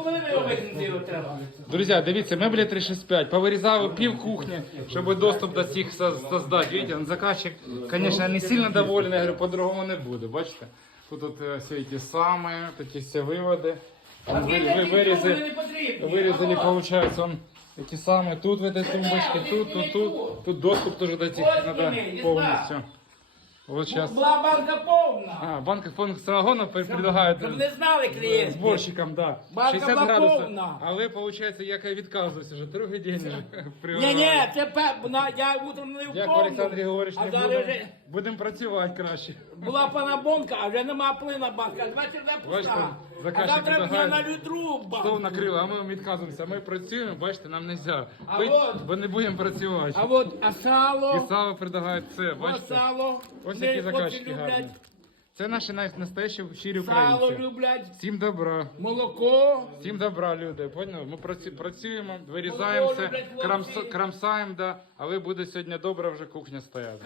половину його викинути його треба. Друзі, дивіться, меблі 365. Повирізали пів кухні, щоб доступ до всіх создати. Видите, заказчик, звісно, не сильно довольний, я говорю, по-другому не буде. Бачите? Тут от е, всі ті самі, такі всі виводи. Там ви, ви, вирізи, не вирізали, виходить, он такі самі. Тут в этой тумбочці, тут, тут, тут. Тут доступ теж до цих треба повністю. Вот сейчас. Була банка повна. А, банка функціональна предлагають Щоб не знали клієнти. зборщикам, да. Банка 60 була градусів. повна. Але виходить, як я відказуюся вже другий день вже. Ні, ні, це пе- на- я утром не Як вповну. Олександр Григорович, А не зараз будемо, вже будемо працювати краще. була пана бонка, а вже нема плина банка. А Бачите, вже Бачите, пуста. А заказчик завтра я предлагає, налю Що банку. накрило, а ми вам відказуємося. Ми працюємо, бачите, нам не можна А пити, от- бо не будемо працювати. А от а сало, І сало предлагають це, а бачите? сало. Ось Ми які закачки гарні. Це наші най- настоящі щирі Сало українці. люблять, Всім добра. молоко. Всім добра, люди. Поняли? Ми праці- працюємо, вирізаємося, люблять хлопці. крамс- крамсаємо, да, але буде сьогодні добра вже кухня стояти.